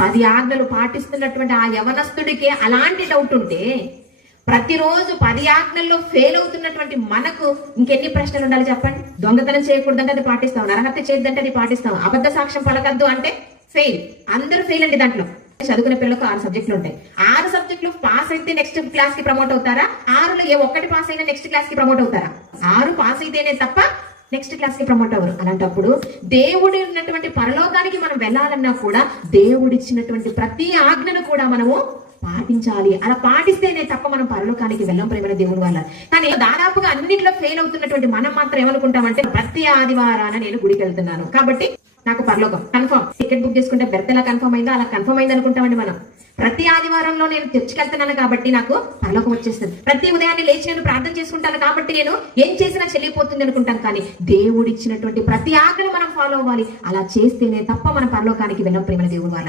10 ఆజ్ఞలు పాటిస్తున్నటువంటి ఆ యవనస్తుడికి అలాంటి డౌట్ ఉంటే, ప్రతిరోజు 10 ఆజ్ఞల్లో ఫెయిల్ అవుతున్నటువంటి మనకు ఇంకెన్ని ప్రశ్నలు ఉండాలి చెప్పండి? దొంగతనం చేయకూడదంటే అది పాటిస్తాం, నరహత్య చేయొద్దంటే అది పాటిస్తాం, అబద్ధ సాక్ష్యం పలకద్దు అంటే ఫెయిల్. అందరూ ఫెయిల్ అండి. దాంట్లో చదువుకునే పిల్లలకు 6 సబ్జెక్టులు ఉంటాయి. 6 సబ్జెక్టులు పాస్ అయితే నెక్స్ట్ క్లాస్ కి ప్రమోట్ అవుతారా? 6లో ఏ ఒక్కటి పాస్ అయినా నెక్స్ట్ క్లాస్ కి ప్రమోట్ అవుతారా? 6 పాస్ అయితేనే తప్ప నెక్స్ట్ క్లాస్ కి ప్రమోట్ అవ్వరు. అలాంటప్పుడు దేవుడు ఉన్నటువంటి పరలోకానికి మనం వెళ్ళాలన్నా కూడా దేవుడిచ్చినటువంటి ప్రతి ఆజ్ఞను కూడా మనము పాటించాలి. అలా పాటిస్తేనే తప్ప మనం పరలోకానికి వెళ్ళం ప్రేమైన దేవుని వల్ల. కానీ దాదాపుగా అన్నింటిలో ఫెయిల్ అవుతున్నటువంటి మనం మాత్రం ఏమనుకుంటామంటే, ప్రతి ఆదివారాన నేను గుడికి వెళ్తున్నాను కాబట్టి నాకు పరలోకం కన్ఫర్మ్. టికెట్ బుక్ చేసుకుంటే బెర్త్ ఎలా కన్ఫర్మ్ అయిందో అలా కన్ఫర్మ్ అయింది అనుకుంటామండి మనం. ప్రతి ఆదివారంలో నేను చర్చికెళ్తున్నాను కాబట్టి నాకు పరలోకం వచ్చేస్తుంది. ప్రతి ఉదయాన్నే లేచి నేను ప్రార్థన చేసుకుంటాను కాబట్టి నేను ఏం చేసినా చెల్లిపోతుంది అనుకుంటాం. కానీ దేవుడిచ్చినటువంటి ప్రతి ఆజ్ఞను మనం ఫాలో అవ్వాలి. అలా చేస్తేనే తప్ప మనం పరలోకానికి వెళ్ళం ప్రేమైన దేవుని వల్ల.